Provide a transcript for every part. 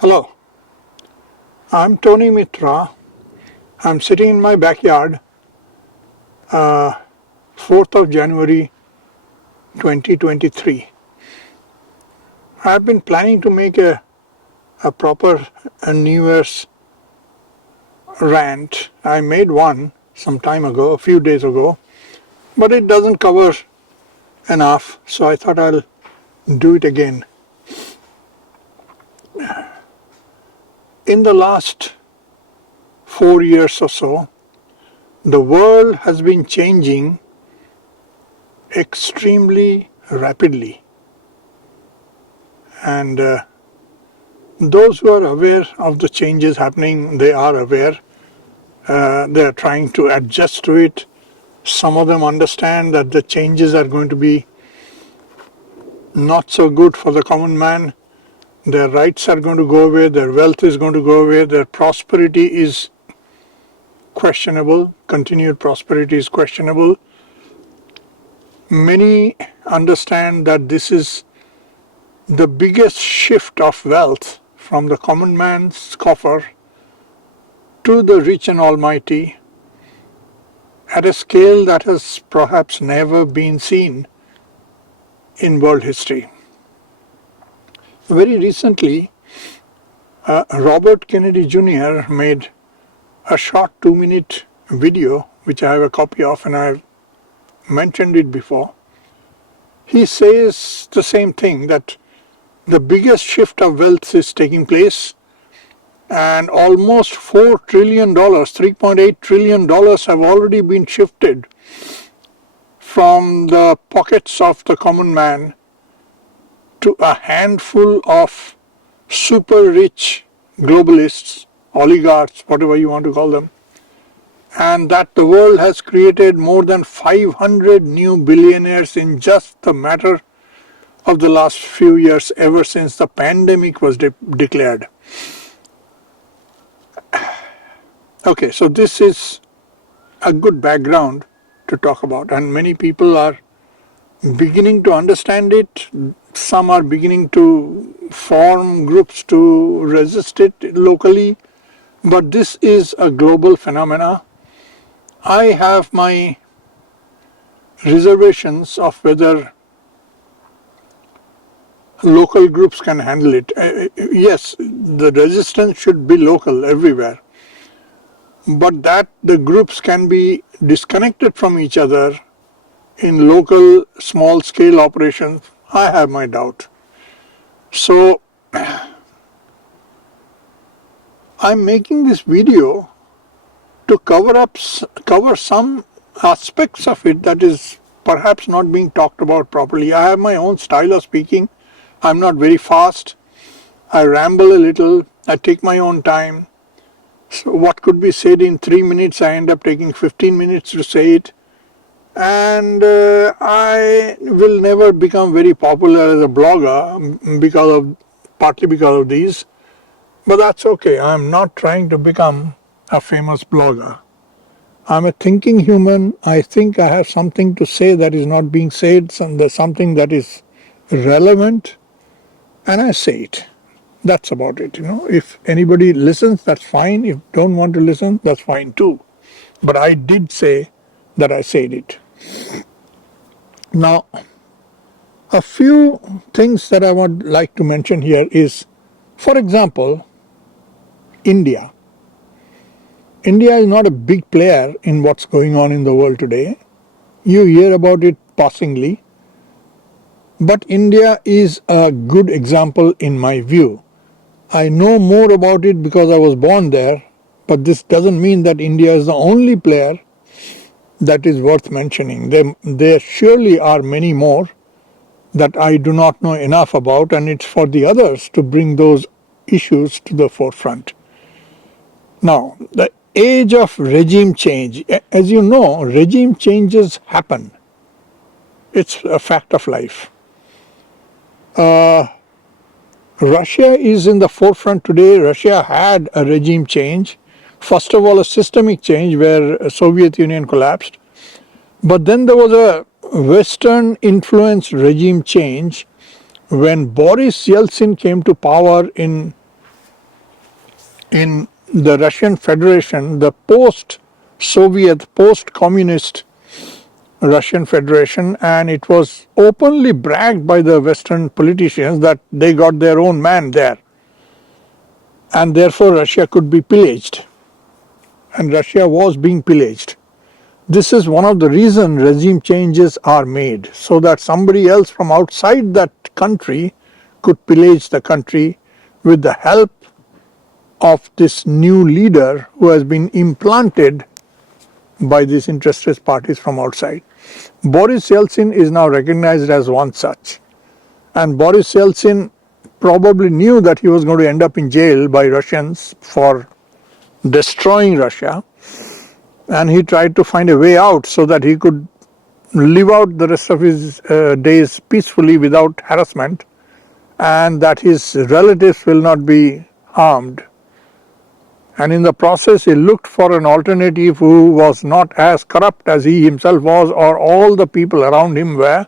Hello, I'm Tony Mitra. I'm sitting in my backyard, 4th of January 2023. I've been planning to make a proper New Year's rant. I made one some time ago, a few days ago, but it doesn't cover enough, so I thought I'll do it again. In the last 4 years or so, the world has been changing extremely rapidly, and those who are aware of the changes happening, they are aware. They are trying to adjust to it. Some of them understand that the changes are going to be not so good for the common man. Their rights are going to go away, their wealth is going to go away, their prosperity is questionable, continued prosperity is questionable. Many understand that this is the biggest shift of wealth from the common man's coffer to the rich and almighty at a scale that has perhaps never been seen in world history. Very recently, Robert Kennedy Jr. made a short 2-minute video, which I have a copy of and I have mentioned it before. He says the same thing, that the biggest shift of wealth is taking place, and almost $4 trillion, $3.8 trillion have already been shifted from the pockets of the common man to a handful of super rich globalists, oligarchs, whatever you want to call them, and that the world has created more than 500 new billionaires in just the matter of the last few years, ever since the pandemic was declared. Okay, so this is a good background to talk about, and many people are beginning to understand it. Some are beginning to form groups to resist it locally, but this is a global phenomena. I have my reservations of whether local groups can handle it. Yes, the resistance should be local everywhere, but that the groups can be disconnected from each other in local small scale operations, I have my doubt. So I'm making this video to cover some aspects of it that is perhaps not being talked about properly. I have my own style of speaking. I'm not very fast. I ramble a little. I take my own time. So what could be said in 3 minutes, I end up taking 15 minutes to say it. And I will never become very popular as a blogger partly because of these. But that's okay. I'm not trying to become a famous blogger. I'm a thinking human. I think I have something to say that is not being said, something that is relevant, and I say it. That's about it. If anybody listens, that's fine. If don't want to listen, that's fine too. But I did say that I said it. Now, a few things that I would like to mention here is, for example, India. India is not a big player in what's going on in the world today. You hear about it passingly. But India is a good example in my view. I know more about it because I was born there, but this doesn't mean that India is the only player that is worth mentioning. There surely are many more that I do not know enough about, and it's for the others to bring those issues to the forefront. Now, the age of regime change. As you know, regime changes happen. It's a fact of life. Russia is in the forefront today. Russia had a regime change. First of all, a systemic change where the Soviet Union collapsed. But then there was a Western influence regime change when Boris Yeltsin came to power in in the Russian Federation, the post-Soviet, post-communist Russian Federation, and it was openly bragged by the Western politicians that they got their own man there, and therefore Russia could be pillaged, and Russia was being pillaged. This is one of the reasons regime changes are made, so that somebody else from outside that country could pillage the country with the help of this new leader who has been implanted by these interested parties from outside. Boris Yeltsin is now recognized as one such, and Boris Yeltsin probably knew that he was going to end up in jail by Russians for destroying Russia, and he tried to find a way out so that he could live out the rest of his days peacefully without harassment, and that his relatives will not be harmed. And in the process he looked for an alternative who was not as corrupt as he himself was or all the people around him were,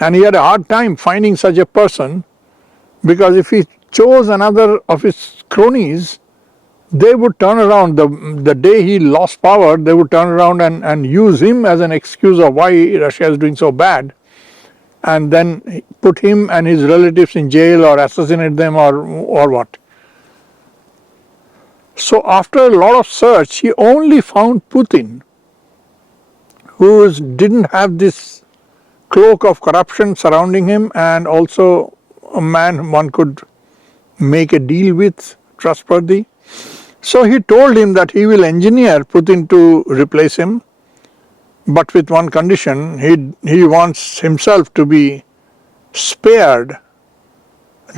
and he had a hard time finding such a person, because if he chose another of his cronies, they would turn around, the day he lost power, they would turn around and use him as an excuse of why Russia is doing so bad, and then put him and his relatives in jail or assassinate them or what. So after a lot of search, he only found Putin, who didn't have this cloak of corruption surrounding him, and also a man one could make a deal with, trustworthy. So he told him that he will engineer Putin to replace him, but with one condition: he wants himself to be spared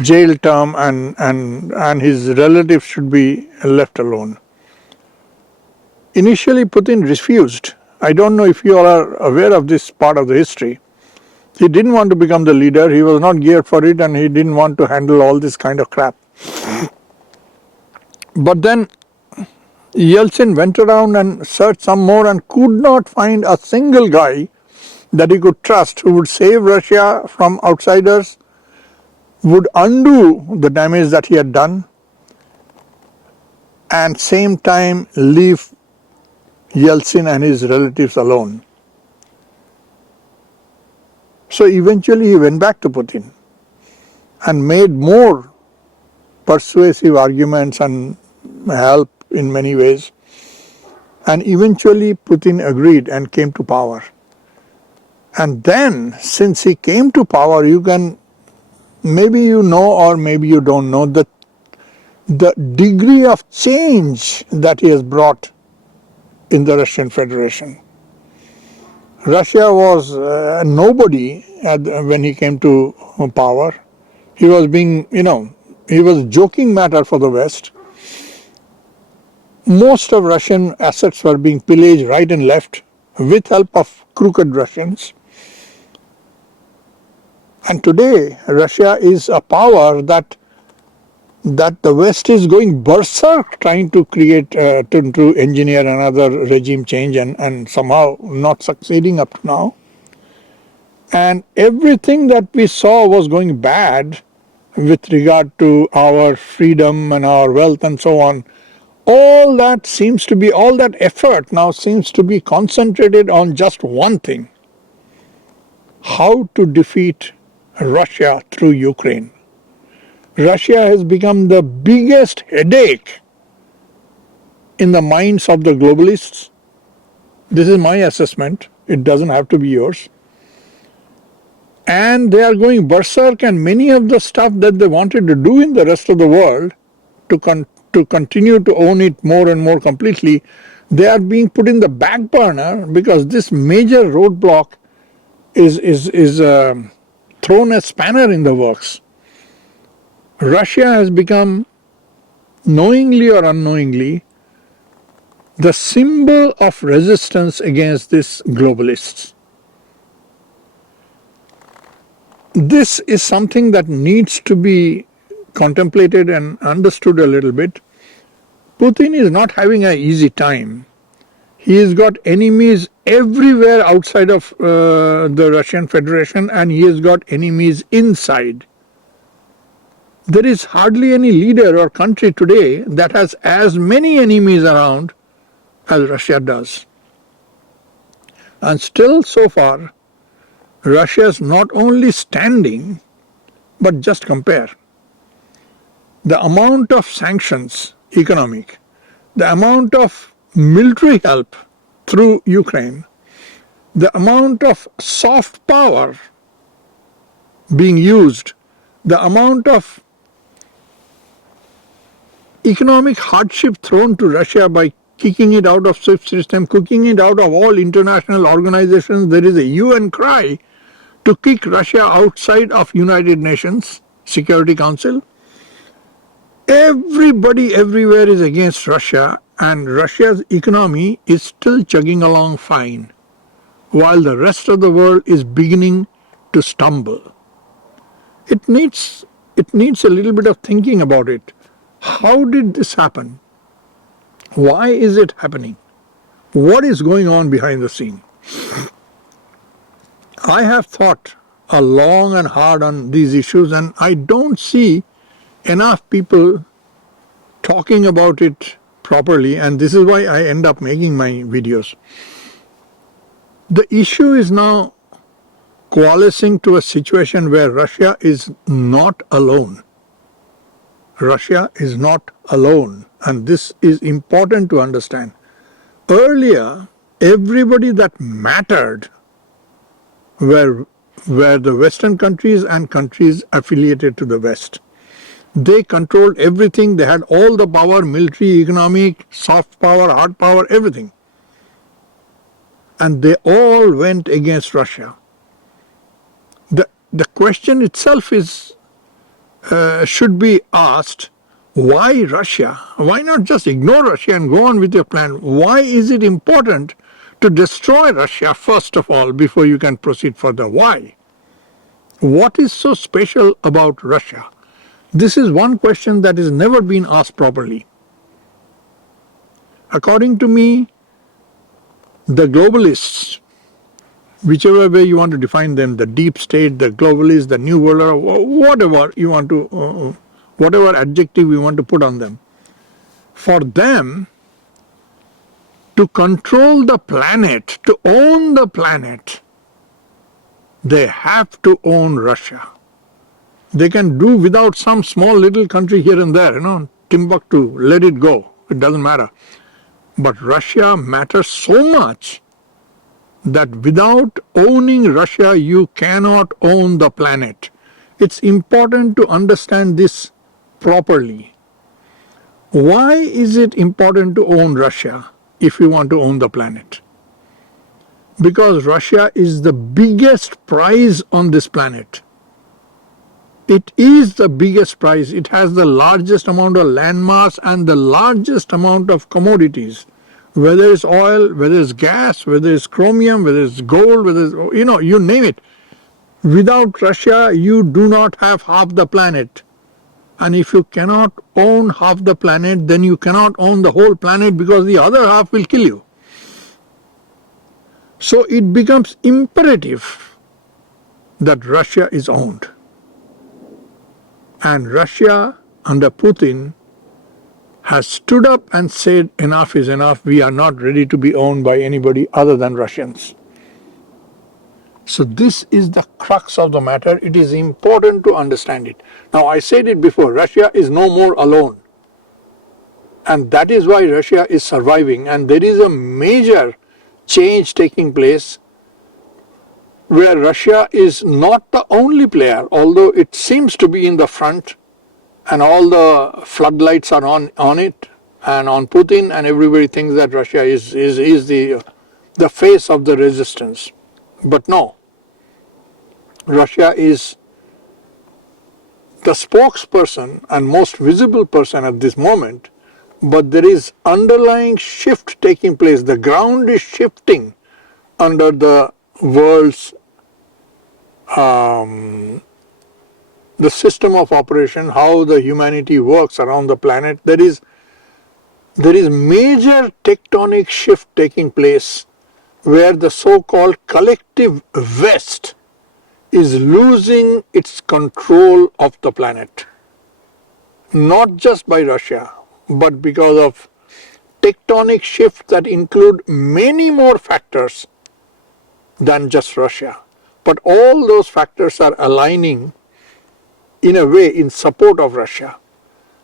jail term, and his relatives should be left alone. Initially Putin refused. I don't know if you all are aware of this part of the history. He didn't want to become the leader, he was not geared for it, and he didn't want to handle all this kind of crap. But then Yeltsin went around and searched some more and could not find a single guy that he could trust who would save Russia from outsiders, would undo the damage that he had done, and same time leave Yeltsin and his relatives alone. So eventually he went back to Putin and made more persuasive arguments and help in many ways, and eventually Putin agreed and came to power. And then, since he came to power, you can, maybe you know or maybe you don't know, that the degree of change that he has brought in the Russian Federation. Russia was nobody when he came to power. He was being, he was a joking matter for the West. Most of Russian assets were being pillaged right and left with help of crooked Russians. And today Russia is a power that the West is going berserk trying to create, to engineer another regime change, and somehow not succeeding up to now. And everything that we saw was going bad with regard to our freedom and our wealth and so on. All that effort now seems to be concentrated on just one thing: how to defeat Russia through Ukraine. Russia has become the biggest headache in the minds of the globalists. This is my assessment, it doesn't have to be yours. And they are going berserk, and many of the stuff that they wanted to do in the rest of the world to continue to own it more and more completely, they are being put in the back burner because this major roadblock is thrown a spanner in the works. Russia has become, knowingly or unknowingly, the symbol of resistance against these globalists. This is something that needs to be contemplated and understood a little bit. Putin is not having an easy time. He has got enemies everywhere outside of the Russian Federation, and he has got enemies inside. There is hardly any leader or country today that has as many enemies around as Russia does. And still, so far, Russia is not only standing, but just compare the amount of sanctions, economic, the amount of military help through Ukraine, the amount of soft power being used, the amount of economic hardship thrown to Russia by kicking it out of SWIFT system, kicking it out of all international organizations. There is a UN cry to kick Russia outside of United Nations Security Council. Everybody everywhere is against Russia, and Russia's economy is still chugging along fine, while the rest of the world is beginning to stumble. It needs a little bit of thinking about it. How did this happen? Why is it happening? What is going on behind the scene? I have thought a long and hard on these issues, and I don't see enough people talking about it properly, and this is why I end up making my videos. The issue is now coalescing to a situation where Russia is not alone. Russia is not alone, and this is important to understand. Earlier, everybody that mattered were the Western countries and countries affiliated to the West. They controlled everything. They had all the power, military, economic, soft power, hard power, everything. And they all went against Russia. The question itself is should be asked, why Russia? Why not just ignore Russia and go on with your plan? Why is it important to destroy Russia first of all before you can proceed further? Why? What is so special about Russia? This is one question that has never been asked properly. According to me, the globalists, whichever way you want to define them, the deep state, the globalists, the new world order, whatever you want to, whatever adjective you want to put on them, for them to control the planet, to own the planet, they have to own Russia. They can do without some small little country here and there, Timbuktu, let it go, it doesn't matter. But Russia matters so much that without owning Russia, you cannot own the planet. It's important to understand this properly. Why is it important to own Russia if you want to own the planet? Because Russia is the biggest prize on this planet. It is the biggest prize. It has the largest amount of landmass and the largest amount of commodities, whether it's oil, whether it's gas, whether it's chromium, whether it's gold, whether it's, you name it. Without Russia, you do not have half the planet. And if you cannot own half the planet, then you cannot own the whole planet, because the other half will kill you. So it becomes imperative that Russia is owned. And Russia under Putin has stood up and said, enough is enough, we are not ready to be owned by anybody other than Russians. So this is the crux of the matter. It is important to understand it. Now, I said it before, Russia is no more alone. And that is why Russia is surviving. And there is a major change taking place where Russia is not the only player, although it seems to be in the front and all the floodlights are on it and on Putin, and everybody thinks that Russia is the face of the resistance. But no, Russia is the spokesperson and most visible person at this moment, but there is underlying shift taking place. The ground is shifting under the world's the system of operation, how the humanity works around the planet. There is major tectonic shift taking place where the so-called collective West is losing its control of the planet. not just by Russia, but because of tectonic shifts that include many more factors than just Russia. But all those factors are aligning in a way in support of Russia.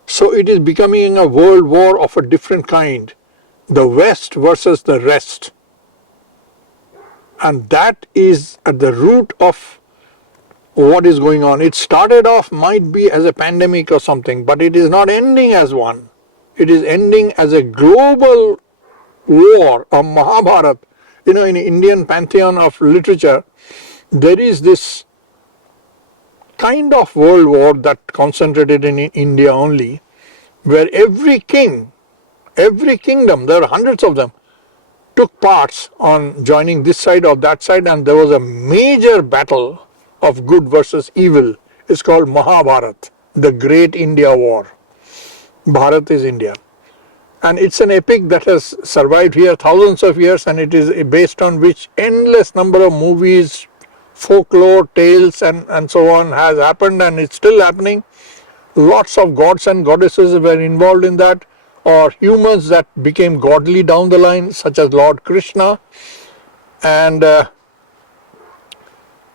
So it is becoming a world war of a different kind, the West versus the rest. And that is at the root of what is going on. It started off might be as a pandemic or something, but it is not ending as one. It is ending as a global war, a Mahabharata. In the Indian pantheon of literature, there is this kind of world war that concentrated in India only, where every king, every kingdom, there are hundreds of them, took parts on joining this side or that side, and there was a major battle of good versus evil. It's called Mahabharata, the Great India War. Bharat is India. And it's an epic that has survived here thousands of years, and it is based on which endless number of movies, folklore, tales and so on has happened, and it's still happening. Lots of gods and goddesses were involved in that, or humans that became godly down the line, such as Lord Krishna. And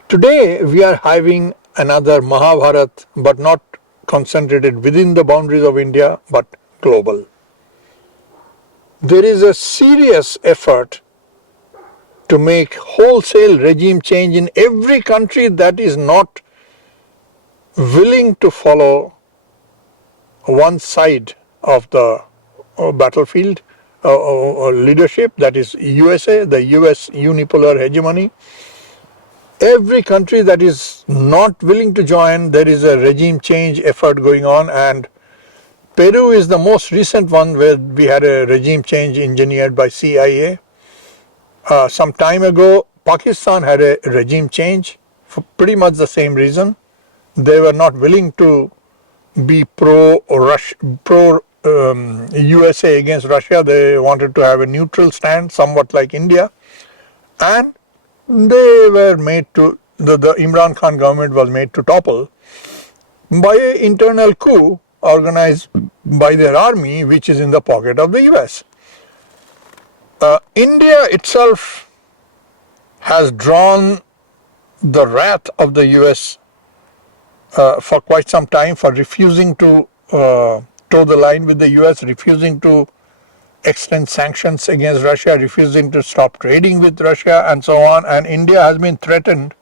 today we are having another Mahabharata, but not concentrated within the boundaries of India, but global. There is a serious effort to make wholesale regime change in every country that is not willing to follow one side of the battlefield leadership, that is USA, the US unipolar hegemony. Every country that is not willing to join, there is a regime change effort going on, and Peru is the most recent one where we had a regime change engineered by CIA. Some time ago, Pakistan had a regime change for pretty much the same reason. They were not willing to be USA against Russia. They wanted to have a neutral stand, somewhat like India, and they were made to, the Imran Khan government was made to topple by an internal coup organized by their army, which is in the pocket of the US. India itself has drawn the wrath of the US for quite some time for refusing to toe the line with the US, refusing to extend sanctions against Russia, refusing to stop trading with Russia, and so on. And India has been threatened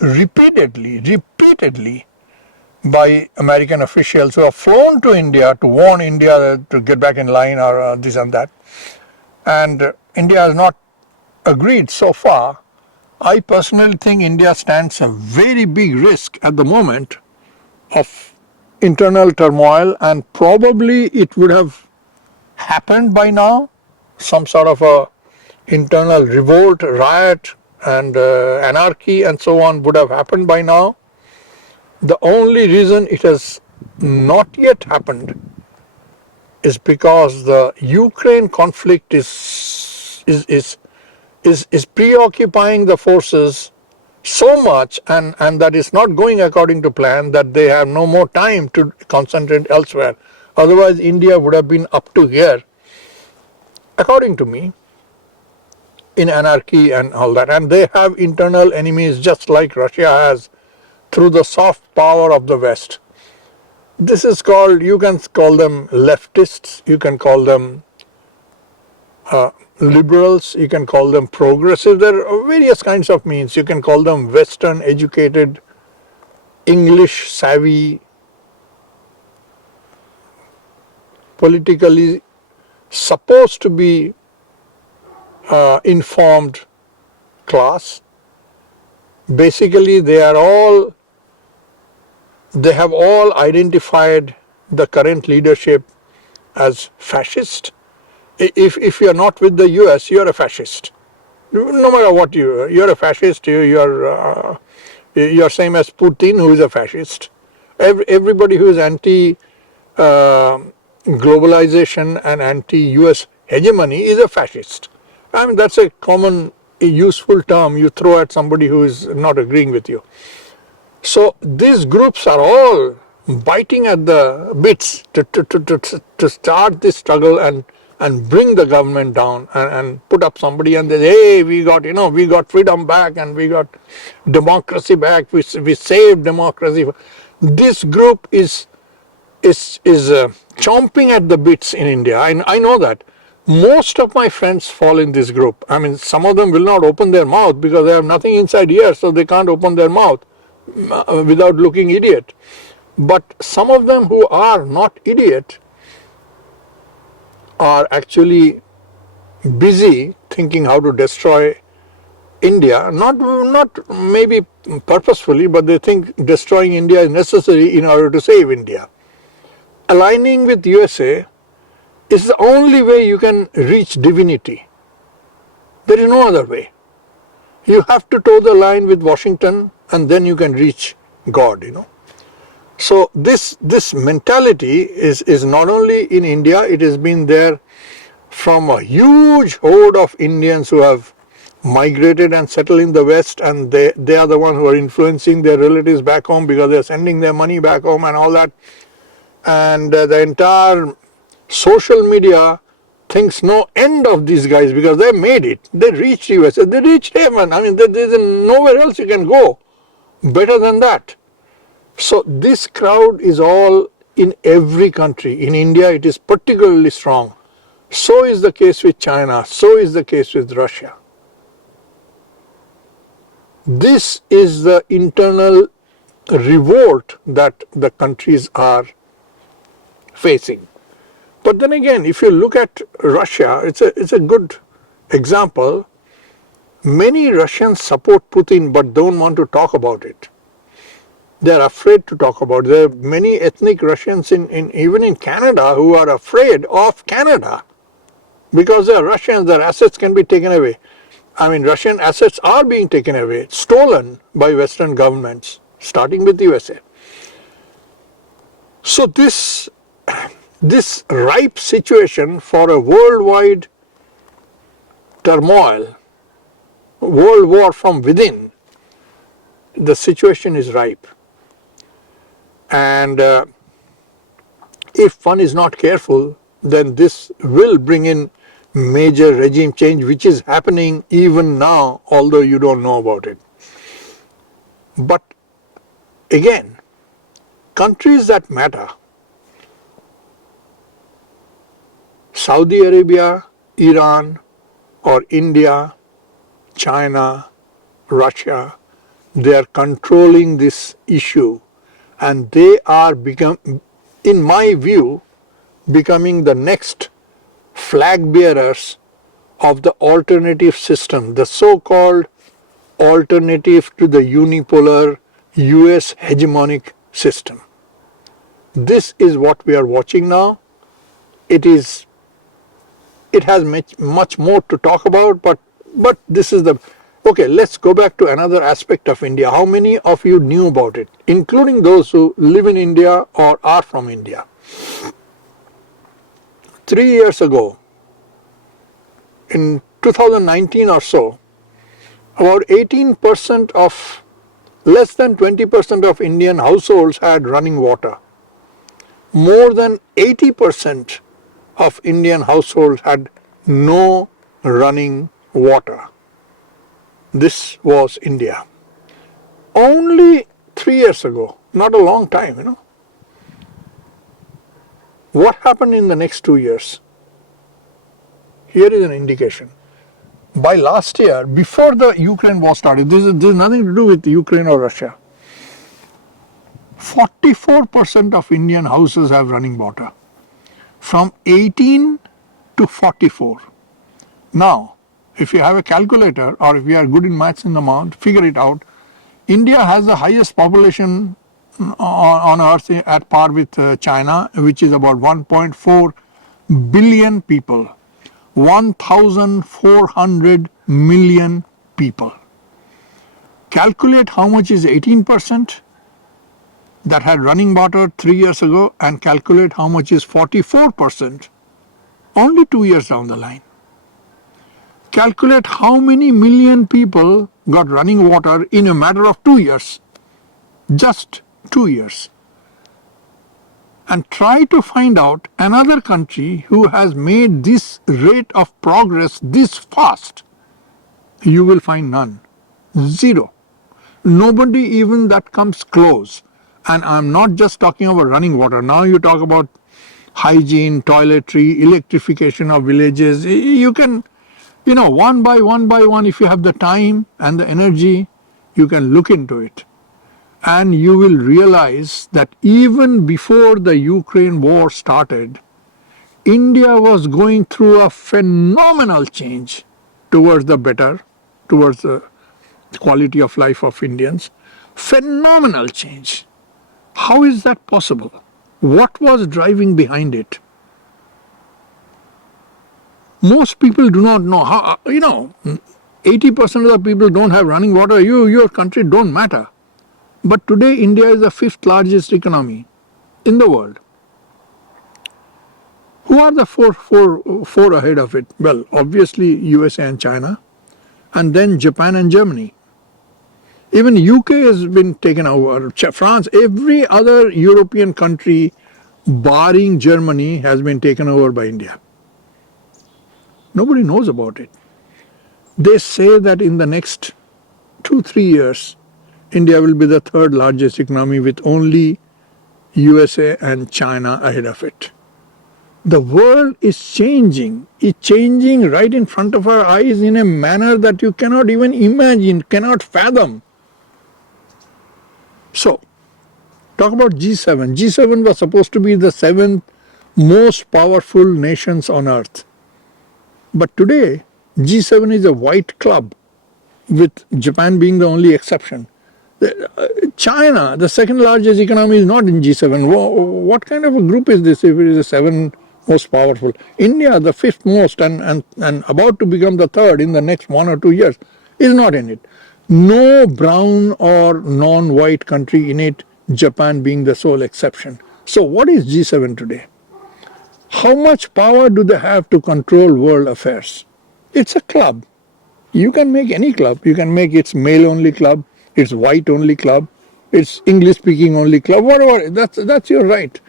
repeatedly by American officials who have flown to India to warn India to get back in line, or this and that. And India has not agreed so far. I personally think India stands a very big risk at the moment of internal turmoil, and probably it would have happened by now. Some sort of a internal revolt, riot and anarchy and so on would have happened by now. The only reason it has not yet happened is because the Ukraine conflict is preoccupying the forces so much, and that is not going according to plan, that they have no more time to concentrate elsewhere. Otherwise, India would have been up to here, according to me, in anarchy and all that. And they have internal enemies just like Russia has, through the soft power of the West. This is called, you can call them leftists, you can call them liberals, you can call them progressive. There are various kinds of means. You can call them Western educated, English savvy, politically supposed to be informed class. Basically, they have all identified the current leadership as fascist. If you are not with the US, you are a fascist. No matter what you're a fascist. You're same as Putin, who is a fascist. Everybody who is anti globalization and anti-US hegemony is a fascist. I mean, that's a common, useful term you throw at somebody who is not agreeing with you. So these groups are all biting at the bits to start this struggle and bring the government down and put up somebody and they say, hey, we got freedom back and we got democracy back, we saved democracy. This group is chomping at the bits in India. I know that. Most of my friends fall in this group. I mean, some of them will not open their mouth because they have nothing inside here, so they can't open their mouth without looking idiot. But some of them who are not idiot are actually busy thinking how to destroy India, not maybe purposefully, but they think destroying India is necessary in order to save India. Aligning with USA is the only way you can reach divinity. There is no other way. You have to toe the line with Washington and then you can reach God. So this mentality is not only in India, it has been there from a huge horde of Indians who have migrated and settled in the West, and they are the ones who are influencing their relatives back home because they are sending their money back home and all that. And the entire social media thinks no end of these guys because they made it. They reached USA, they reached heaven. I mean, there is nowhere else you can go better than that. So this crowd is all in every country. In India, it is particularly strong. So is the case with China. So is the case with Russia. This is the internal revolt that the countries are facing. But then again, if you look at Russia, it's a good example. Many Russians support Putin but don't want to talk about it. They're afraid to talk about it. There are many ethnic Russians even in Canada who are afraid of Canada because they're Russians, their assets can be taken away. I mean, Russian assets are being taken away, stolen by Western governments, starting with the USA. So this ripe situation for a worldwide turmoil, world war from within, the situation is ripe. And if one is not careful, then this will bring in major regime change, which is happening even now, although you don't know about it. But again, countries that matter, Saudi Arabia, Iran, or India, China, Russia, they are controlling this issue, and they are in my view, becoming the next flag bearers of the alternative system, the so-called alternative to the unipolar US hegemonic system. This is what we are watching now. It has much more to talk about, but this is the okay. Let's go back to another aspect of India. How many of you knew about it, including those who live in India or are from India? 3 years ago, in 2019 or so, about 18% of, less than 20% of Indian households had running water. More than 80% of Indian households had no running water. This was India. Only 3 years ago, not a long time. What happened in the next 2 years? Here is an indication. By last year, before the Ukraine war started, this is nothing to do with Ukraine or Russia. 44% of Indian houses have running water. From 18 to 44. Now, if you have a calculator or if you are good in maths in the mouth, figure it out. India has the highest population on earth at par with China, which is about 1.4 billion people. 1,400 million people. Calculate how much is 18% that had running water 3 years ago, and calculate how much is 44% only 2 years down the line. Calculate how many million people got running water in a matter of 2 years. Just 2 years. and try to find out another country who has made this rate of progress this fast. You will find none. Zero. Nobody even that comes close. And I'm not just talking about running water. Now you talk about hygiene, toiletry, electrification of villages. You can, one by one, if you have the time and the energy, you can look into it. And you will realize that even before the Ukraine war started, India was going through a phenomenal change towards the better, towards the quality of life of Indians. Phenomenal change. How is that possible? What was driving behind it? Most people do not know. 80% of the people don't have running water. Your country don't matter. But today India is the fifth largest economy in the world. Who are the four ahead of it? Well, obviously USA and China, and then Japan and Germany. Even UK has been taken over. France, every other European country, barring Germany, has been taken over by India. Nobody knows about it. They say that in the next 2-3 years, India will be the third largest economy with only USA and China ahead of it. The world is changing. It's changing right in front of our eyes in a manner that you cannot even imagine, cannot fathom. So, talk about G7. G7 was supposed to be the 7th most powerful nations on earth. But today, G7 is a white club, with Japan being the only exception. China, the second largest economy, is not in G7. What kind of a group is this if it is the 7th most powerful? India, the 5th most and about to become the 3rd in the next 1 or 2 years, is not in it. No brown or non-white country in it, Japan being the sole exception. So what is G7 today? How much power do they have to control world affairs? It's a club. You can make any club. You can make its male-only club, its white-only club, its English-speaking only club, whatever. That's your right.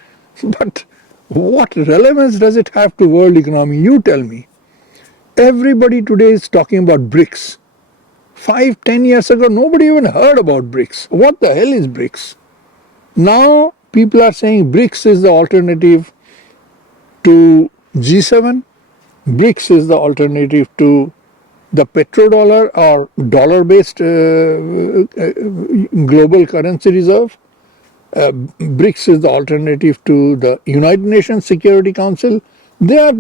But what relevance does it have to world economy? You tell me. Everybody today is talking about BRICS. 5-10 years ago, nobody even heard about BRICS. What the hell is BRICS? Now people are saying BRICS is the alternative to G7. BRICS is the alternative to the petrodollar or dollar-based global currency reserve. BRICS is the alternative to the United Nations Security Council. They are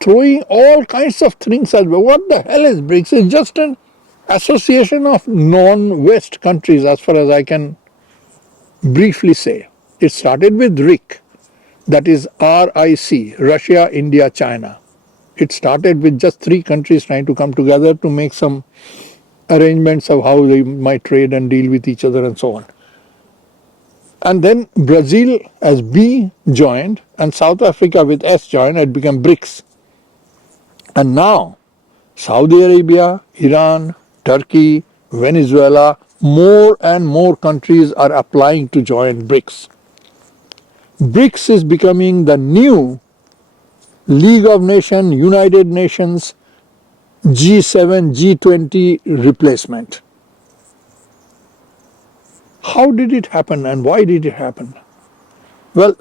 throwing all kinds of things at me. What the hell is BRICS? It's just an association of non-West countries, as far as I can briefly say. It started with RIC, that is RIC, Russia, India, China. It started with just 3 countries trying to come together to make some arrangements of how they might trade and deal with each other and so on. And then Brazil as B joined and South Africa with S joined, it became BRICS. And now Saudi Arabia, Iran, Turkey, Venezuela, more and more countries are applying to join BRICS. BRICS is becoming the new League of Nations, United Nations, G7, G20 replacement. How did it happen and why did it happen? Well,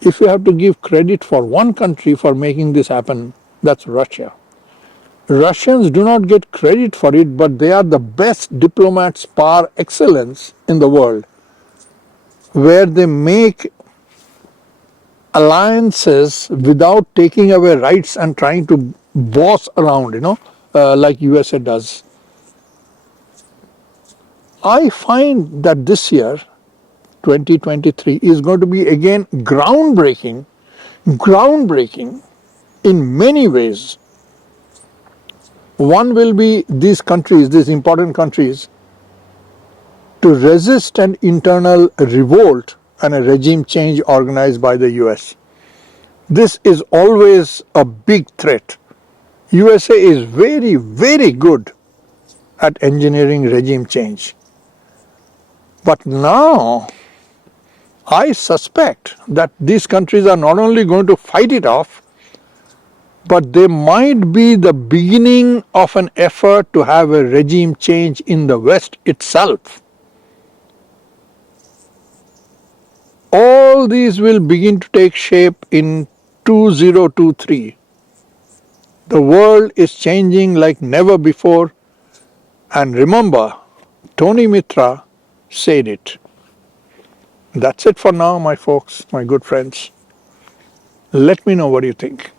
if you have to give credit for one country for making this happen, that's Russia. Russians do not get credit for it, but they are the best diplomats par excellence in the world, where they make alliances without taking away rights and trying to boss around, like USA does. I find that this year, 2023, is going to be again groundbreaking in many ways. One will be these countries, these important countries, to resist an internal revolt and a regime change organized by the US. This is always a big threat. USA is very, very good at engineering regime change. But now I suspect that these countries are not only going to fight it off, but they might be the beginning of an effort to have a regime change in the West itself. All these will begin to take shape in 2023. The world is changing like never before, and remember, Tony Mitra said it. That's it for now, my folks, my good friends. Let me know what you think.